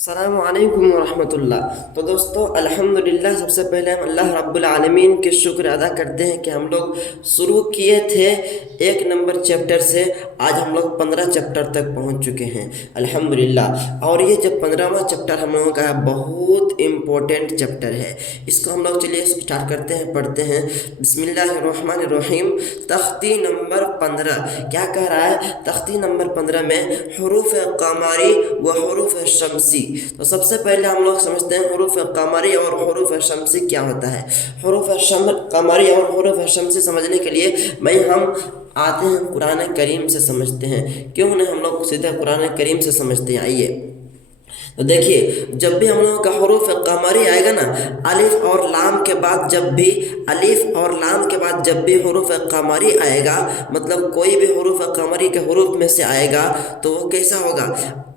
السلام علیکم ورحمۃ اللہ۔ تو دوستو الحمدللہ، سب سے پہلے ہم اللہ رب العالمین کے شکر ادا کرتے ہیں کہ ہم لوگ شروع کیے تھے 1 نمبر چیپٹر سے، آج ہم لوگ 15 چیپٹر تک پہنچ چکے ہیں الحمدللہ۔ اور یہ جو 15واں چیپٹر ہم لوگوں کا ہے بہت امپورٹنٹ چیپٹر ہے، اس کو ہم لوگ چلیے اسٹارٹ کرتے ہیں، پڑھتے ہیں۔ بسم اللہ الرحمن الرحیم۔ تختی نمبر 15 کیا کہہ رہا ہے؟ تختی نمبر 15 میں حروف قمری و حروف شمسی۔ تو سب سے پہلے ہم لوگ سمجھتے ہیں حروف قمری اور حروف شمسی کیا ہوتا ہے۔ حروف قمری اور حروف شمسی سمجھنے کے لیے ہم آتے ہیں قرآن کریم سے سمجھتے ہیں، کیوں نہیں ہم لوگ سیدھے قرآن کریم سے سمجھتے ہیں۔ آئیے تو دیکھیے، جب بھی ہم لوگوں کا حروف قمری آئے گا نا، الف اور لام کے بعد جب بھی حروف قمری آئے گا، مطلب کوئی بھی حروف قمری کے حروف میں سے آئے گا تو وہ کیسا ہوگا؟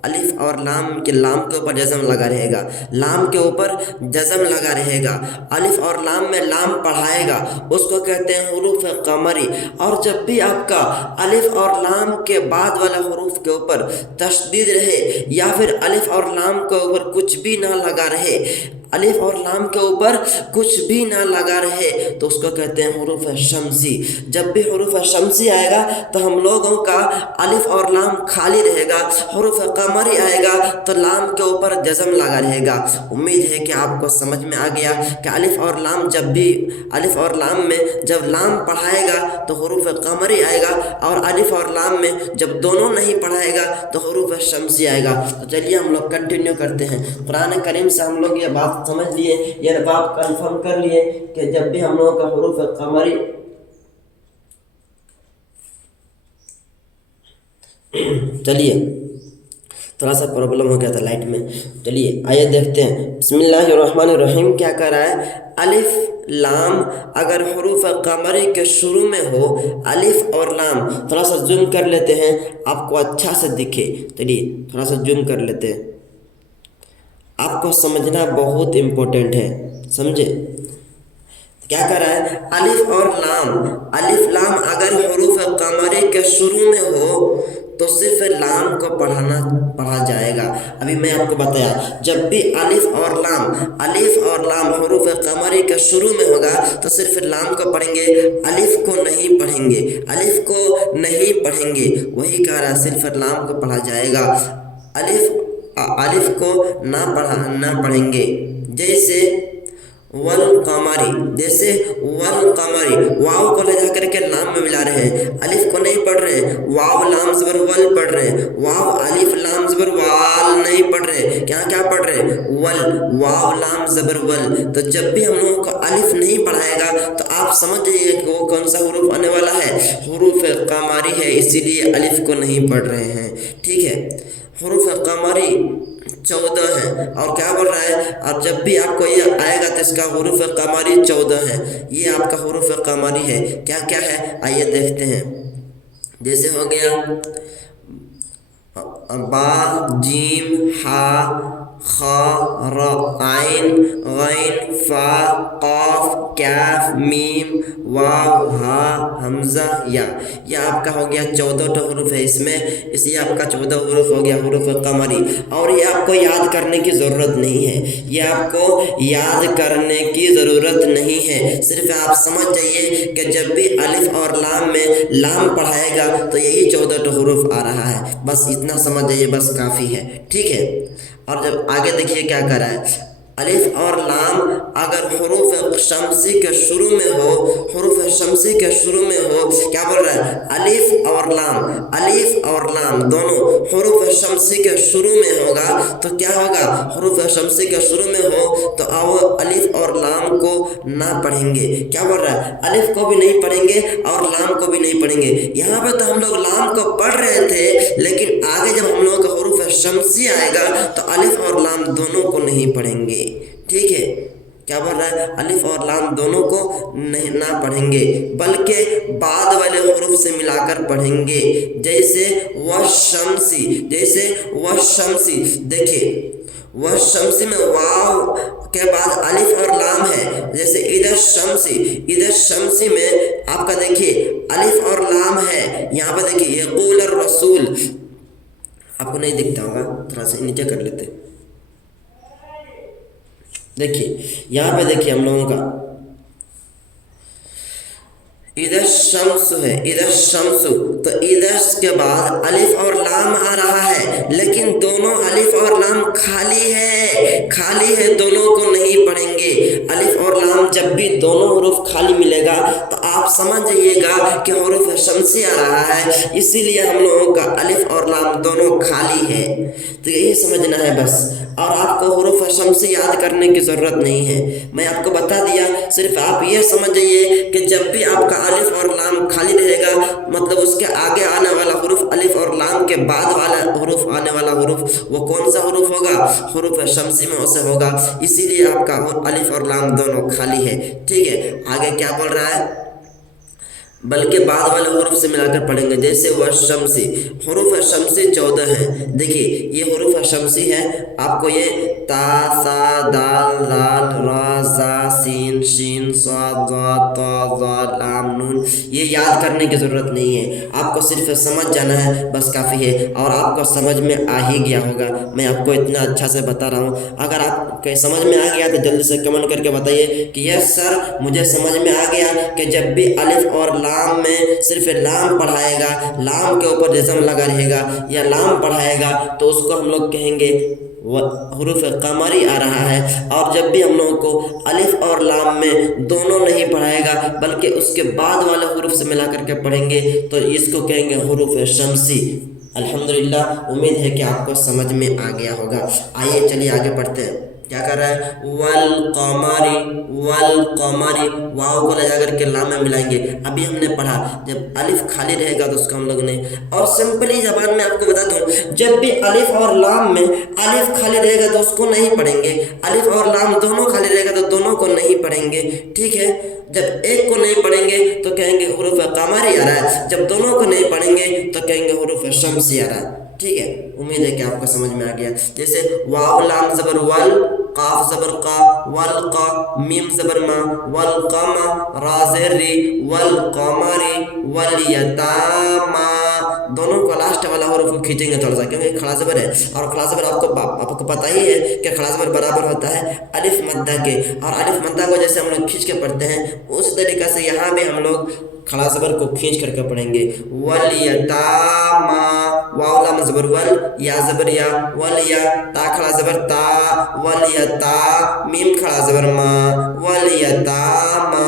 الف اور لام کے اوپر جزم لگا رہے گا، لام کے اوپر جزم لگا رہے گا، الف اور لام میں لام پڑھائے گا، اس کو کہتے ہیں حروف قمری۔ اور جب بھی آپ کا الف اور لام کے بعد والا حروف کے اوپر تشدید رہے یا پھر الف اور لام کے اوپر کچھ بھی نہ لگا رہے، الف اور لام کے اوپر کچھ بھی نہ لگا رہے تو اس کو کہتے ہیں حروف شمسی۔ جب بھی حروف شمسی آئے گا تو ہم لوگوں کا الف اور لام خالی رہے گا، حروف قمری آئے گا تو لام کے اوپر جزم لگا رہے گا۔ امید ہے کہ آپ کو سمجھ میں آ گیا کہ الف اور لام میں جب لام پڑھائے گا تو حروف قمری آئے گا، اور الف اور لام میں جب دونوں نہیں پڑھائے گا تو حروف شمسی آئے گا۔ تو چلیے ہم لوگ کنٹینیو کرتے ہیں۔ قرآن کریم سے ہم لوگ یہ بات سمجھ لیے، یہ بات کنفرم کر لیے کہ جب بھی ہم لوگوں کا حروف قمری چلیے تھوڑا سا پرابلم ہو گیا تھا لائٹ میں، چلیے آئیے دیکھتے ہیں۔ بسم اللہ الرحمن الرحیم کیا کہہ رہا ہے؟ الف لام اگر حروف قمری کے شروع میں ہو، الف اور لام، تھوڑا سا زوم کر لیتے ہیں آپ کو اچھا سے دکھے، چلیے تھوڑا سا زوم کر لیتے ہیں، آپ کو سمجھنا بہت امپورٹنٹ ہے، سمجھے؟ کیا کہہ رہا ہے؟ الف لام اگر حروف قمری کے شروع میں ہو تو صرف لام کو پڑھا جائے گا۔ ابھی میں آپ کو بتایا، جب بھی الف اور لام حروف قمری کے شروع میں ہوگا تو صرف لام کو پڑھیں گے، الف کو نہیں پڑھیں گے، وہی کہہ رہا ہے صرف لام کو پڑھا جائے گا، الف کو نہ پڑھیں گے۔ جیسے والقمری، واو کو لے جا کر کے لام میں ملا رہے ہیں، الف کو نہیں پڑھ رہے ہیں، واو لام زبر ول پڑھ رہے ہیں، واو الف لام زبر وال نہیں پڑھ رہے ہیں، کیا پڑھ رہے ہیں؟ ول، واو لام زبر ول۔ تو جب بھی ہم لوگوں کو الف نہیں پڑھائے گا تو آپ سمجھ جائیے کہ وہ کون سا حروف آنے والا ہے؟ حروف قمری ہے، اسی لیے الف کو نہیں پڑھ رہے ہیں، ٹھیک ہے؟ حروف قمری 14 ہیں، اور کیا بول رہا ہے؟ اور جب بھی آپ کو یہ آئے گا تو اس کا حروف قمری 14 ہے، یہ آپ کا حروف قمری ہے۔ کیا ہے؟ آئیے دیکھتے ہیں۔ جیسے ہو گیا با، جیم، ہا، خا، ر، عین، غین، فا، قاف، کاف، میم، واو، ہا، حمزہ، یا۔ یہ آپ کا ہو گیا 14 حروف ہے، اس میں آپ کا 14 حروف ہو گیا حروف قمری۔ اور یہ آپ کو یاد کرنے کی ضرورت نہیں ہے، صرف آپ سمجھ جائیے کہ جب بھی الف اور لام میں لام پڑھائے گا تو یہی 14 حروف آ رہا ہے، بس اتنا سمجھ جائیے، بس کافی ہے، ٹھیک ہے؟ اور جب آگے دیکھیے کیا کر رہا ہے؟ الف اور لام اگر حروف شمسی کے شروع میں ہو، کیا بول رہا ہے؟ الف اور لام دونوں حروف شمسی کے شروع میں ہوگا تو کیا ہوگا؟ حروف شمسی کے شروع میں ہو تو الف اور لام کو نہ پڑھیں گے۔ کیا بول رہا ہے؟ الف کو بھی نہیں پڑھیں گے اور لام کو بھی نہیں پڑھیں گے۔ یہاں پہ تو ہم لوگ لام کو پڑھ رہے تھے، لیکن آگے جب ہم لوگوں کا حروف شمسی آئے گا تو الف اور لام دونوں کو نہیں پڑھیں گے، ٹھیک ہے؟ کیا بول رہا ہے؟ الف اور لام دونوں کو نہ پڑھیں گے، بلکہ بعد والے حروف سے ملا کر پڑھیں گے۔ جیسے والشمسی، دیکھیں والشمسی میں واو کے بعد الف اور لام ہے۔ جیسے اذا الشمسی میں آپ کا دیکھیے الف اور لام ہے، یہاں پہ دیکھیے یقول الرسول، آپ کو نہیں دکھتا ہوگا، تھوڑا سا نیچے کر لیتے، देखिए यहाँ पे देखिए हम लोगों का इधर शम्स है, इधर शम्स, तो इधर के बाद अलिफ और लाम आ रहा है, लेकिन दोनों अलिफ और लाम खाली है, खाली है, दोनों को नहीं पढ़ेंगे। अलिफ और लाम जब भी दोनों हुरूफ खाली मिलेगा तो आप समझ जाइएगा कि हुरूफ शम्सी आ रहा है, इसीलिए हम लोगों का अलिफ और लाम दोनों खाली है। तो यही समझना है बस, और आपको हुरूफ शम्सी याद करने की ज़रूरत नहीं है, मैं आपको बता दिया। सिर्फ आप ये समझ जाइए कि जब भी आपका अलिफ और लाम खाली रहेगा, मतलब उसके आगे आने वाला हुरूफ अलिफ और लाम के बाद वाला हुरूफ आने वाला हुरूफ वो कौन सा हुरूफ होगा, हुरूफ शम्सी में उसे होगा, इसीलिए आपका अलिफ और लाम दोनों खाली है। ठीक है, आगे क्या बोल रहा है, बल्कि बाद वाले हुरूफ से मिलाकर पढ़ेंगे। जैसे वह शम्सी, हुरूफ शम्सी 14 हैं। देखिए ये हुरूफ शम्सी है, आपको ये ता सा दाल दाल रा जा सीन शीन स्वाद ज़ा ता ज़ा लाम नून, ये याद करने की ज़रूरत नहीं है, आपको सिर्फ समझ जाना है, बस काफ़ी है, और आपको समझ में आ ही गया होगा। मैं आपको इतना अच्छा से बता रहा हूँ, अगर आप समझ में आ गया तो जल्दी से कमेंट करके बताइए कि यस सर मुझे समझ में आ गया कि जब भी अलिफ और लाम में सिर्फ लाम पढ़ाएगा, लाम के ऊपर जज़म लगा रहेगा या लाम पढ़ाएगा तो उसको हम लोग कहेंगे हुरूफ कमरी आ रहा है। और जब भी हम लोगों को अलिफ और लाम में दोनों नहीं पढ़ाएगा बल्कि उसके बाद वाले हुरूफ से मिला करके पढ़ेंगे तो इसको कहेंगे हुरूफ शम्सी। अल्हम्दुलिल्लाह, उम्मीद है कि आपको समझ में आ गया होगा। आइए चलिए आगे पढ़ते हैं। क्या कर रहा है, वल कमरी, वल कमरी, वाव को ले जाकर के लाम में मिलाएंगे। अभी हमने पढ़ा जब अलिफ खाली रहेगा तो उसको हम लोग ने, और सिंपली जबान में आपको बता दूं, जब भी अलिफ और लाम में अलिफ खाली रहेगा तो उसको नहीं पढ़ेंगे, अलिफ और लाम दोनों खाली रहेगा तो दोनों को नहीं पढ़ेंगे। ठीक है, जब एक को नहीं पढ़ेंगे तो कहेंगे हुरूफ कमरी आ रहा है, जब दोनों को नहीं पढ़ेंगे तो कहेंगे हुरूफ शम्सी आ रहा है। ठीक है, उम्मीद है कि आपको समझ में आ गया। जैसे वाव लाम जबर वल, काफ जबर का, वल का, मीम जबर मा, वल कमा, रा ज़ेर री, वल कमरी, वल यतामा, दोनों को लास्ट वाला हुरूफ को खींचेंगे थोड़ा सा, क्योंकि खड़ा जबर है, और खड़ा जबर आपको पता ही है कि खड़ा जबर बराबर होता है अलिफ मद्दा के, और अलिफ मद्दा को जैसे हम लोग खींच के पढ़ते हैं उस तरीक़ा से यहाँ भी हम लोग खड़ा जबर को खींच करके पढ़ेंगे। वल यतामा, वाव लाम जबर वल, या जबर या, वल या, ता खड़ा जबर ता, वल यता, मीम खड़ा जबर मा, वल यतामा,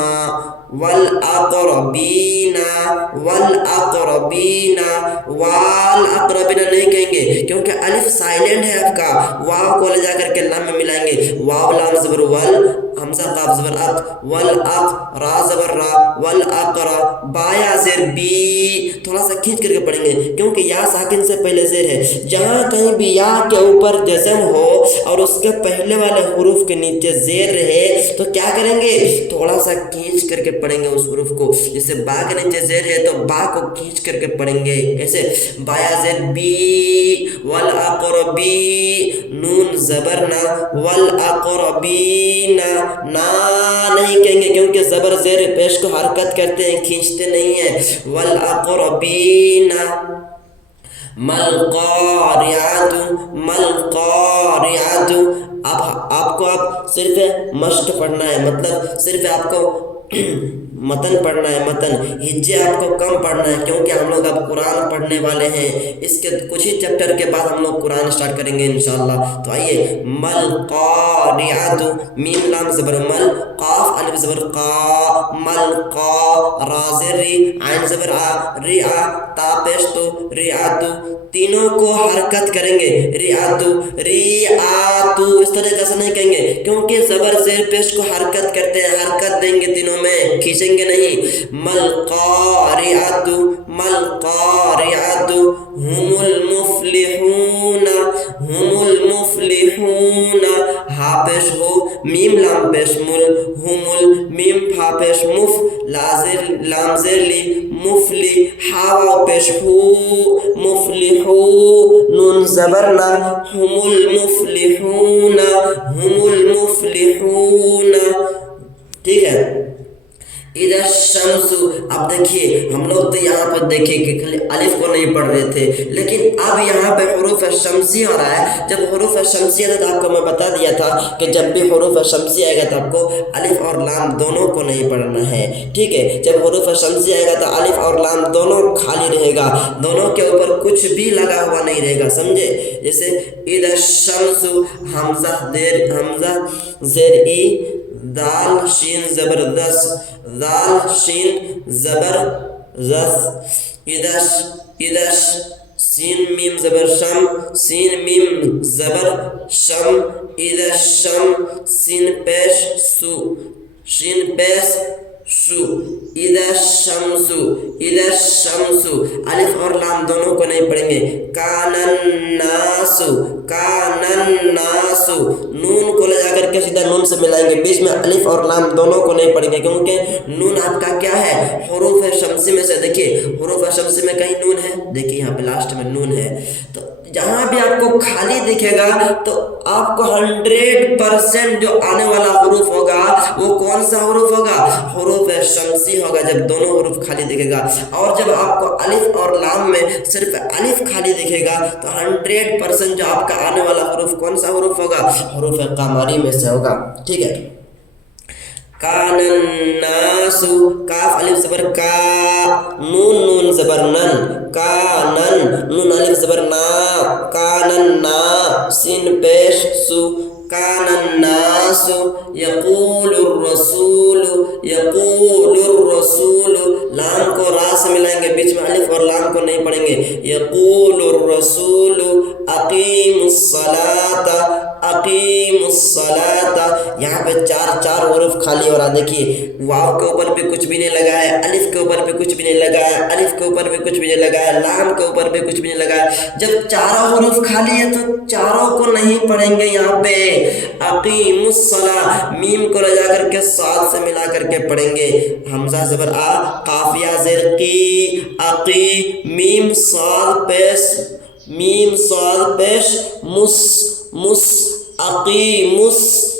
वल अक़रबीना, वल अक़रबीना, वाल अक़रबीना नहीं कहेंगे क्योंकि अलिफ साइलेंट है आपका, वाव को ले जाकर के लाम में मिलाएंगे। वाव लाम जबर वल, हमजा काफ जबर अक, वल अक, रा जबर रा, वल अक़रा, बाया ज़ेर बी, थोड़ा सा खींच करके पढ़ेंगे क्योंकि या साकिन से पहले ज़ेर है। जहाँ कहीं भी या के ऊपर जज़म हो और उसके पहले वाले हुरूफ के नीचे ज़ेर रहे तो क्या करेंगे, थोड़ा सा खींच करके पढ़ेंगे उस हुरूफ को। जैसे बा के नीचे ज़ेर है तो बा को खींच करके पढ़ेंगे, कैसे, बाया ज़ेर बी, वल अक़रबी, नून ज़बर ना, वल अक़रबीना, ना नहीं कहेंगे क्योंकि ज़बर ज़ेर पेश को हरकत करते हैं, खींचते नहीं है। वल अक़रबीना, मल क़ारिअतु, मल क़ारिअतु। अब आपको सिर्फ मश्क पढ़ना है, मतलब सिर्फ आपको मतन पढ़ना है, मतन हिज्जे आपको कम पढ़ना है क्योंकि हम लोग अब कुरान पढ़ने वाले हैं। इसके कुछ ही चैप्टर के बाद हम लोग कुरान स्टार्ट करेंगे इंशाअल्लाह। तो आइए, मल क़ारिअतु, मीम लाम ज़बर मल, काफ अलिफ ज़बर का, मल का, रा ज़ेर री, आइन ज़बर आ, रिआ, ता पेश तो, रिआतु, तीनों को हरकत करेंगे, रिआतु, रिआतु, इस तरीके से नहीं कहेंगे क्योंकि ज़बर ज़ेर पेश को हरकत करते हैं, हरकत देंगे तीनों में, खींचेंगे नहीं। मल क़ारिअतु, मल क़ारिअतु, हुमुल मुफ़्लिहूना, हुमुल मुफ़्लिहूना, हा पेश हो, मीम लाम पेश मुल, हुमुल, मीम फा पेश मुफ, लाम ज़ेर ली, मुफ़ली, हा वाव पेश हू, मुफ़्लिहू, नून ज़बर ना, हुमुल मुफ़्लिहूना, हुमुल मुफ़्लिहूना। ठीक है, इधर शम्सु। अब देखिए हम लोग तो यहाँ पर देखें कि खाली अलिफ को नहीं पढ़ रहे थे, लेकिन अब यहाँ पे हुरूफ शम्सी आ रहा है। जब हुरूफ शम्सी आता तो आपको मैं बता दिया था कि जब भी हुरूफ शम्सी आएगा तो आपको अलिफ और लाम दोनों को नहीं पढ़ना है, ठीक है। जब हुरूफ शम्सी आएगा तो अलिफ और लाम दोनों खाली रहेगा, दोनों के ऊपर कुछ भी लगा हुआ नहीं रहेगा, समझे। जैसे इद शम्सु, हमजा जेर ई, दाल शीन जबरदस्त, दाल शीन जबरदस्त, इदश सीन मीम जबर शम, सीन मीम जबर शम, इदशम सीन पेश सु, शीन पेश शु, इदशमसु, इदशमसु। अलिफ और लाम दोनों को नहीं पढ़ेंगे। कानन्नासु, कानन्नासु, नून को ले जाकर के सीधा नून से मिलाएंगे, बीच में अलिफ और लाम दोनों को नहीं पढ़ेंगे, क्योंकि नून आपका क्या है, हुरूफ शम्सी में से। देखिए हुरूफ शम्सी में कहीं नून है, देखिए यहाँ पे लास्ट में नून है। तो जहाँ भी आपको खाली दिखेगा तो आपको 100% जो आने वाला हुरूफ होगा वो कौन सा हुरूफ होगा, हुरूफ शम्सी होगा, जब दोनों हुरूफ खाली दिखेगा। और जब आपको अलिफ और लाम में सिर्फ अलिफ खाली दिखेगा तो 100% जो आपका आने वाला हुरूफ कौन सा हुरूफ होगा, हुरूफ कमरी में से होगा, ठीक है। कानन्नासु, काफ अलिफ जबर का, नून नून जबर नन, कानन, नून अलिफ जबर ना, कानन्ना, सीन पेश सु, कानन्नासु, यक़ूलुर रसूलु, यक़ूलुर रसूलु, लाम को रा से मिलाएंगे, बीच में अलिफ और लाम को नहीं पढ़ेंगे। यक़ूलुर रसूलु अक़ीमुस सलाता, अक़ीमुस सलाता। यहाँ पे चार हुरूफ खाली हो रहा, देखिए वाव के ऊपर भी कुछ भी नहीं लगा है, अलिफ के ऊपर भी कुछ भी नहीं लगा है, अलिफ के ऊपर भी कुछ भी नहीं लगा है, लाम के ऊपर भी कुछ भी नहीं लगा है। जब चारों हुरूफ खाली है तो चारों को नहीं पढ़ेंगे। यहाँ पे अक़ीमुस सला, मीम को ले जाकर के साथ से मिला करके पढ़ेंगे। हमजा जबर आ, काफिया ज़ेर की, अक़ी, मीम साद पेश, मीम साद पेश मुस, मुस, अक़ीमुस,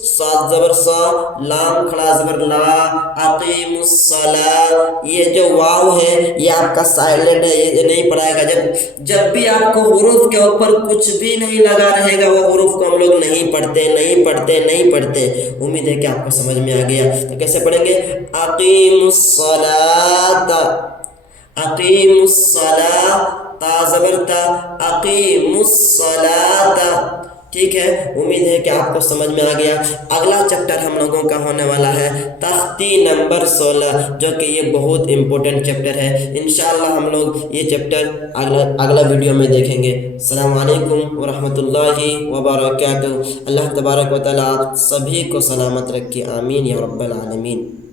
साद जबर सा, लाम खड़ा जबर ला, अक़ीमुस्सला। ये जो वाव है ये आपका साइलेंट है, ये नहीं पढ़ाएगा। जब भी आपको हुरूफ के ऊपर कुछ भी नहीं लगा रहेगा वो हुरूफ को हम लोग नहीं पढ़ते। उम्मीद है कि आपको समझ में आ गया। तो कैसे पढ़ेंगे, अक़ीमुस्सलाता, अक़ीमुस्सला, ता जबर ता, अक़ीमुस्सलाता, ठीक है। उम्मीद है कि आपको समझ में आ गया। अगला चैप्टर हम लोगों का होने वाला है तख्ती नंबर 16, जो कि ये बहुत इम्पोर्टेंट चैप्टर है। इंशाअल्लाह हम लोग ये चैप्टर अगला वीडियो में देखेंगे। अस्सलाम वालेकुम व रहमतुल्लाहि व बरकातुहू। अल्लाह तबारक व तआला आप सभी को सलामत रखे, आमीन या रब्बल आलमीन।